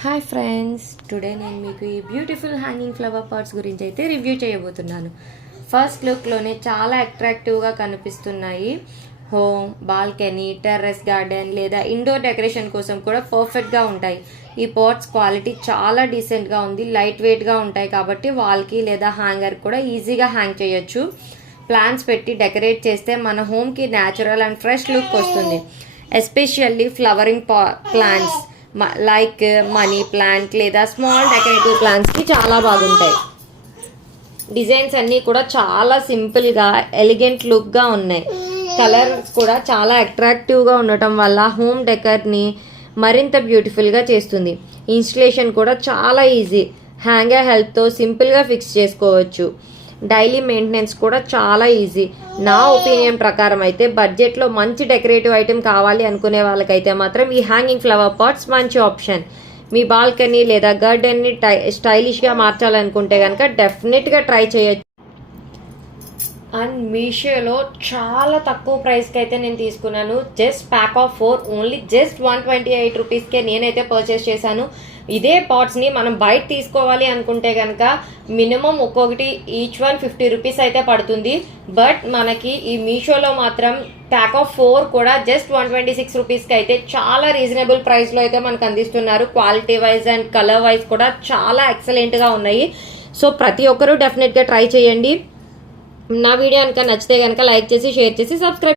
Hi friends, today నేను మీకు ఈ బ్యూటిఫుల్ హ్యాంగింగ్ ఫ్లవర్ పాట్స్ గురించి అయితే రివ్యూ చేయబోతున్నాను. ఫస్ట్ లుక్లోనే చాలా అట్రాక్టివ్గా కనిపిస్తున్నాయి. హోమ్, బాల్కనీ, టెర్రస్ గార్డెన్ లేదా ఇండోర్ డెకరేషన్ కోసం కూడా పర్ఫెక్ట్గా ఉంటాయి. ఈ పాట్స్ క్వాలిటీ చాలా డీసెంట్గా ఉంది, లైట్ వెయిట్గా ఉంటాయి కాబట్టి వాల్కి లేదా హ్యాంగర్ కూడా ఈజీగా హ్యాంగ్ చేయొచ్చు. ప్లాంట్స్ పెట్టి డెకరేట్ చేస్తే మన హోమ్కి న్యాచురల్ అండ్ ఫ్రెష్ లుక్ వస్తుంది. Especially flowering plants like money plant లేదా స్మాల్ డెకరేటివ్ ప్లాంట్స్కి చాలా బాగుంటాయి. డిజైన్స్ అన్నీ కూడా చాలా సింపుల్గా ఎలిగెంట్ లుక్గా ఉన్నాయి. కలర్స్ కూడా చాలా అట్రాక్టివ్గా ఉండటం వల్ల హోమ్ డెకర్ని మరింత బ్యూటిఫుల్గా చేస్తుంది. ఇన్స్టలేషన్ కూడా చాలా ఈజీ, హ్యాంగర్ హెల్ప్తో సింపుల్గా ఫిక్స్ చేసుకోవచ్చు. డైలీ మెయింటెనెన్స్ కూడా చాలా ఈజీ. నా ఒపీనియన్ ప్రకారం అయితే బడ్జెట్లో మంచి డెకరేటివ్ ఐటెం కావాలి అనుకునే వాళ్ళకైతే మాత్రం ఈ హ్యాంగింగ్ ఫ్లవర్ పాట్స్ మంచి ఆప్షన్. మీ బాల్కనీ లేదా గార్డెన్ని స్టైలిష్గా మార్చాలనుకుంటే కనుక డెఫినెట్గా ట్రై చేయొచ్చు. అండ్ మీషోలో చాలా తక్కువ ప్రైస్కి అయితే నేను తీసుకున్నాను. Just pack of 4 only just 128 రూపీస్కే నేనైతే పర్చేస్ చేశాను. ఇదే పాట్స్ని మనం బయట తీసుకోవాలి అనుకుంటే కనుక మినిమం ఒక్కొక్కటి ఈచ్ 50 రూపీస్ అయితే పడుతుంది. బట్ మనకి ఈ మీషోలో మాత్రం ప్యాక్ ఆఫ్ 4 కూడా జస్ట్ 126 రూపీస్కి అయితే చాలా రీజనబుల్ ప్రైస్లో అయితే మనకు అందిస్తున్నారు. Quality wise and colour wise కూడా చాలా ఎక్సలెంట్గా ఉన్నాయి. సో ప్రతి ఒక్కరూ డెఫినెట్గా ట్రై చేయండి. నా వీడియో కనుక నచ్చితే కనుక లైక్ చేసి, షేర్ చేసి, సబ్స్క్రైబ్